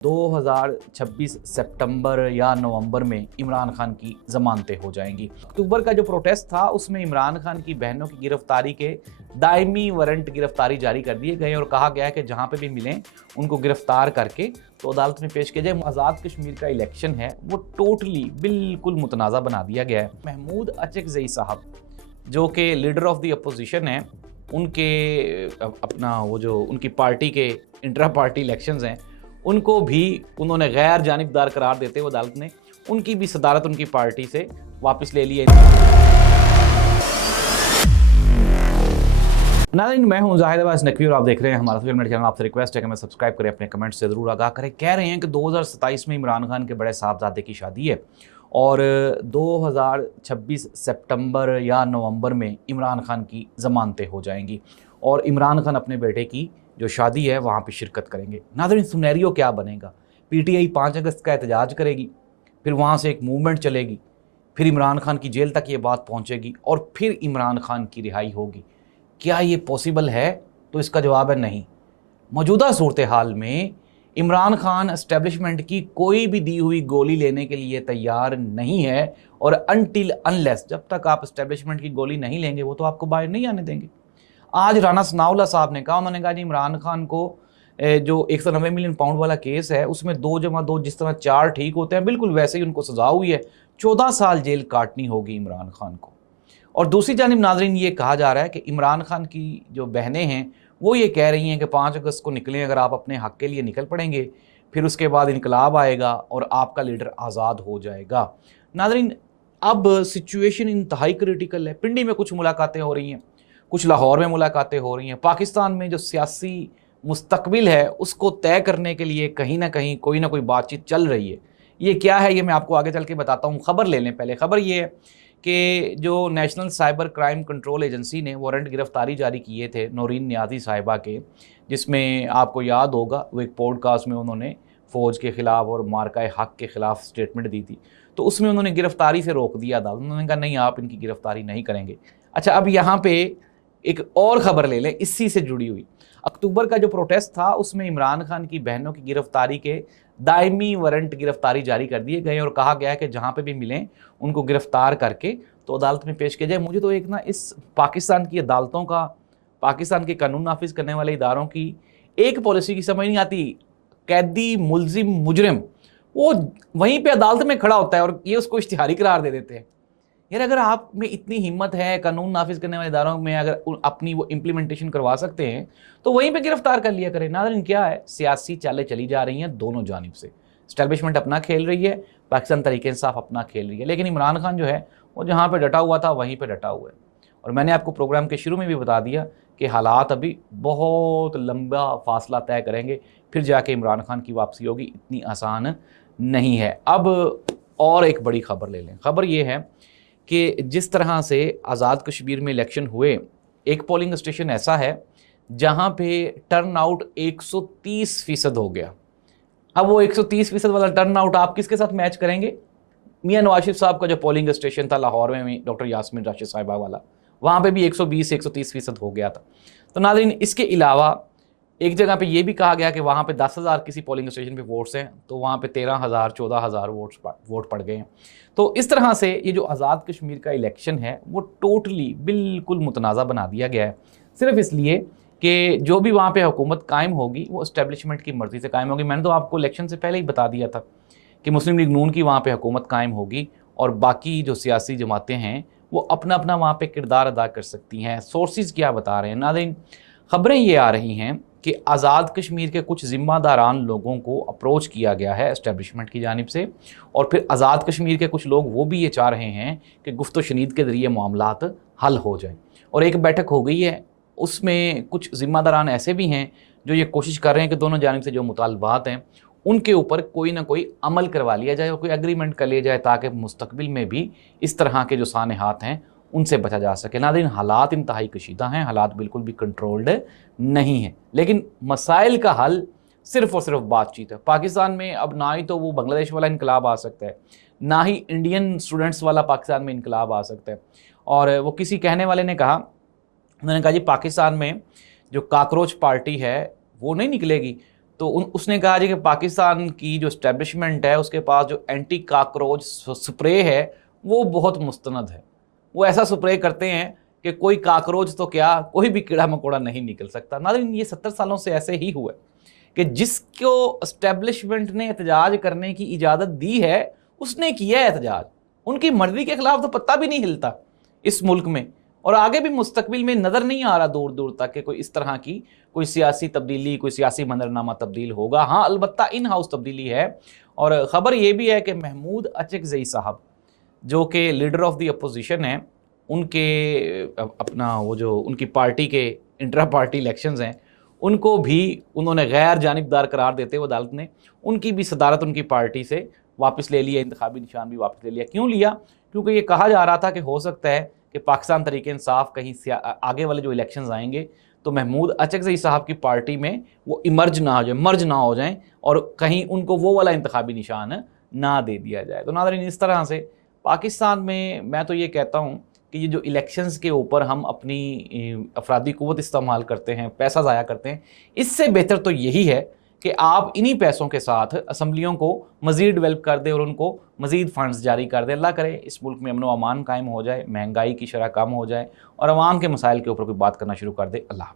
2026 सितंबर या नवंबर में इमरान खान की जमानतें हो जाएंगी। अक्टूबर का जो प्रोटेस्ट था उसमें इमरान खान की बहनों की गिरफ्तारी के दायमी वारंट गिरफ्तारी जारी कर दिए गए और कहा गया है कि जहां पे भी मिलें उनको गिरफ्तार करके तो अदालत में पेश किया जाए। आज़ाद कश्मीर का इलेक्शन है वो टोटली बिल्कुल मुतनाज़ा बना दिया गया है। महमूद अचकज़ई साहब जो कि लीडर ऑफ द अपोजिशन है, उनके अपना वो जो उनकी पार्टी के इंट्रा पार्टी इलेक्शंस हैं उनको भी उन्होंने गैर जानिबदार करार देते हुए अदालत ने उनकी भी सदारत उनकी पार्टी से वापस ले ली है। नाज़रीन, मैं हूं जाहिद अब्बास नकवी और आप देख रहे हैं हमारा सोशल मीडिया चैनल। आपसे रिक्वेस्ट है कि मैं सब्सक्राइब करें, अपने कमेंट से ज़रूर आगाह करें। कह रहे हैं कि 2027 में इमरान खान के बड़े साहबजादे की शादी है और 2026 सितंबर या नवंबर में इमरान खान की ज़मानतें हो जाएंगी और इमरान खान अपने बेटे की जो शादी है वहाँ पे शिरकत करेंगे। नाज़रीन, सिनेरियो क्या बनेगा? पीटीआई 5 अगस्त का एहतजाज करेगी, फिर वहाँ से एक मूवमेंट चलेगी, फिर इमरान खान की जेल तक ये बात पहुँचेगी और फिर इमरान खान की रिहाई होगी। क्या ये पॉसिबल है? तो इसका जवाब है नहीं। मौजूदा सूरत हाल में इमरान खान एस्टेब्लिशमेंट की कोई भी दी हुई गोली लेने के लिए तैयार नहीं है और अनटिल अनलेस, जब तक आप एस्टेब्लिशमेंट की गोली नहीं लेंगे वो तो आपको बाहर नहीं आने देंगे। आज राना सनाउल्लाह साहब ने कहा, उन्होंने कहा जी इमरान खान को जो 190 मिलियन पाउंड वाला केस है उसमें 2+2 जिस तरह 4 ठीक होते हैं बिल्कुल वैसे ही उनको सजा हुई है। 14 साल जेल काटनी होगी इमरान खान को। और दूसरी जानिब नाज़रीन ये कहा जा रहा है कि इमरान खान की जो बहनें हैं वो ये कह रही हैं कि 5 अगस्त को निकलें, अगर आप अपने हक़ के लिए निकल पड़ेंगे फिर उसके बाद इनकलाब आएगा और आपका लीडर आज़ाद हो जाएगा। नाज़रीन, अब सिचुएशन इंतहाई क्रिटिकल है। पिंडी में कुछ मुलाकातें हो रही हैं, कुछ लाहौर में मुलाकातें हो रही हैं। पाकिस्तान में जो सियासी मुस्तकबिल है उसको तय करने के लिए कहीं ना कहीं कोई ना कोई बातचीत चल रही है। ये क्या है ये मैं आपको आगे चल के बताता हूँ। खबर ले लें पहले। खबर ये है कि जो national cyber crime control agency ने वारंट गिरफ्तारी जारी किए थे नौरीन नियाज़ी साहिबा के, जिसमें आपको याद होगा वो एक पॉडकास्ट में उन्होंने फ़ौज के ख़िलाफ़ और मार्का हक़ के ख़िलाफ़ स्टेटमेंट दी थी, तो उसमें उन्होंने गिरफ्तारी से रोक दिया था। उन्होंने कहा नहीं, आप इनकी गिरफ्तारी नहीं करेंगे। अच्छा, अब यहाँ पे एक और ख़बर ले लें इसी से जुड़ी हुई। अक्टूबर का जो प्रोटेस्ट था उसमें इमरान खान की बहनों की गिरफ्तारी के दायमी वारंट गिरफ्तारी जारी कर दिए गए और कहा गया है कि जहाँ पे भी मिलें उनको गिरफ्तार करके तो अदालत में पेश किया जाए। मुझे तो एक ना इस पाकिस्तान की अदालतों का, पाकिस्तान के कानून नाफिज करने वाले इदारों की एक पॉलिसी की समझ नहीं आती। कैदी, मुलजिम, मुजरिम वो वहीं पे अदालत में खड़ा होता है और ये उसको इश्तिहारी करार दे देते हैं। यार, अगर आप में इतनी हिम्मत है, कानून नाफिज करने वाले इदारों में अगर अपनी वो इम्प्लीमेंटेशन करवा सकते हैं तो वहीं पे गिरफ्तार कर लिया करें। नाज़रीन, क्या है, सियासी चालें चली जा रही हैं दोनों जानिब से। एस्टेब्लिशमेंट अपना खेल रही है, पाकिस्तान तरीके इंसाफ अपना खेल रही है, लेकिन इमरान खान जो है वो जहाँ पे डटा हुआ था वहीं पे डटा हुआ है। और मैंने आपको प्रोग्राम के शुरू में भी बता दिया कि हालात अभी बहुत लंबा फासला तय करेंगे, फिर जाके इमरान खान की वापसी होगी। इतनी आसान नहीं है। अब और एक बड़ी खबर ले लें। खबर ये है कि जिस तरह से आज़ाद कश्मीर में इलेक्शन हुए, एक पोलिंग स्टेशन ऐसा है जहाँ पे टर्न आउट 130% हो गया। अब वो 130% वाला टर्न आउट आप किसके साथ मैच करेंगे? मियां नवाज शरीफ साहब का जो पोलिंग स्टेशन था लाहौर में, डॉक्टर यास्मीन राशिद साहिबा वाला, वहाँ पे भी 120-130% हो गया था। तो नाज़रीन, इसके अलावा एक जगह पे ये भी कहा गया कि वहाँ पे 10,000 किसी पोलिंग स्टेशन पे वोट्स हैं तो वहाँ पे 13,000 14,000 वोट पड़ गए हैं। तो इस तरह से ये जो आज़ाद कश्मीर का इलेक्शन है वो टोटली बिल्कुल मुतनाज़ा बना दिया गया है, सिर्फ इसलिए कि जो भी वहाँ पे हुकूमत कायम होगी वो इस्टेब्लिशमेंट की मर्ज़ी से कायम होगी। मैंने तो आपको इलेक्शन से पहले ही बता दिया था कि मुस्लिम लीग नून की वहाँ पे हुकूमत कायम होगी और बाकी जो सियासी जमातें हैं वो अपना अपना वहाँ पे किरदार अदा कर सकती हैं। सोर्सेज क्या बता रहे हैं नाज़रीन? ख़बरें ये आ रही हैं कि आज़ाद कश्मीर के कुछ ज़िम्मेदारान लोगों को अप्रोच किया गया है एस्टेब्लिशमेंट की जानिब से, और फिर आज़ाद कश्मीर के कुछ लोग वो भी ये चाह रहे हैं कि गुफ्त शनीद के ज़रिए मामलात हल हो जाए। और एक बैठक हो गई है, उसमें कुछ ज़िम्मेदारान ऐसे भी हैं जो ये कोशिश कर रहे हैं कि दोनों जानिब से जो मुतालबात हैं उनके ऊपर कोई ना कोई अमल करवा लिया जाए और कोई एग्रीमेंट कर लिया जाए ताकि मुस्तकबिल में भी इस तरह के जो सानेहात हैं उनसे बचा जा सके। नाज़रीन, हालात इंतहाई कशीदा हैं, हालात बिल्कुल भी कंट्रोल्ड नहीं है, लेकिन मसाइल का हल सिर्फ़ और सिर्फ बातचीत है। पाकिस्तान में अब ना ही तो वो बांग्लादेश वाला इनकलाब आ सकता है, ना ही इंडियन स्टूडेंट्स वाला पाकिस्तान में इनकलाब आ सकता है। और वो किसी कहने वाले ने कहा, उन्होंने कहा जी पाकिस्तान में जो काकरोच पार्टी है वो नहीं निकलेगी, तो उसने कहा जी कि पाकिस्तान की जो इस्टेब्लिशमेंट है उसके पास जो एंटी काकरोच स्प्रे है वो बहुत मुस्तनद है। वो ऐसा स्प्रे करते हैं कि कोई काकरोच तो क्या, कोई भी कीड़ा मकोड़ा नहीं निकल सकता। नाज़रीन, ये 70 सालों से ऐसे ही हुआ है कि जिसको इस्टेब्लिशमेंट ने एहतजाज करने की इजाज़त दी है उसने किया है एहतजाज। उनकी मर्जी के खिलाफ तो पत्ता भी नहीं हिलता इस मुल्क में, और आगे भी मुस्तकबिल में नज़र नहीं आ रहा दूर दूर तक कि कोई इस तरह की कोई सियासी तब्दीली, कोई सियासी मंजरनामा तब्दील होगा। हाँ, अलबत्ता इन हाउस तब्दीली है। और ख़बर यह भी है कि महमूद अचकज़ई साहब जो कि लीडर ऑफ द अपोजिशन हैं, उनके अपना वो जो उनकी पार्टी के इंट्रा पार्टी इलेक्शंस हैं उनको भी उन्होंने गैर जानिबदार करार देते हुए अदालत ने उनकी भी सदारत उनकी पार्टी से वापस ले लिया, इंतखाबी निशान भी वापस ले लिया। क्यों लिया? क्योंकि ये कहा जा रहा था कि हो सकता है कि पाकिस्तान तहरीक इंसाफ कहीं आगे वाले जो इलेक्शंस आएंगे तो महमूद अचकज़ई साहब की पार्टी में वो इमर्ज ना हो जाए, मर्ज ना हो जाएं, और कहीं उनको वो वाला इंतखाबी निशान ना दे दिया जाए। तो नाज़रीन, इस तरह से पाकिस्तान में मैं तो ये कहता हूँ कि ये जो इलेक्शंस के ऊपर हम अपनी अफरादी क़ुव्वत इस्तेमाल करते हैं, पैसा ज़ाया करते हैं, इससे बेहतर तो यही है कि आप इन्हीं पैसों के साथ असम्बलियों को मज़ीद डेवलप कर दें और उनको मज़ीद फ़ंड्स जारी कर दें। अल्लाह करे इस मुल्क में अमन व अमान कायम हो जाए, महंगाई की शरह कम हो जाए और अवाम के मसाइल के ऊपर कोई बात करना शुरू कर दे। अल्लाह।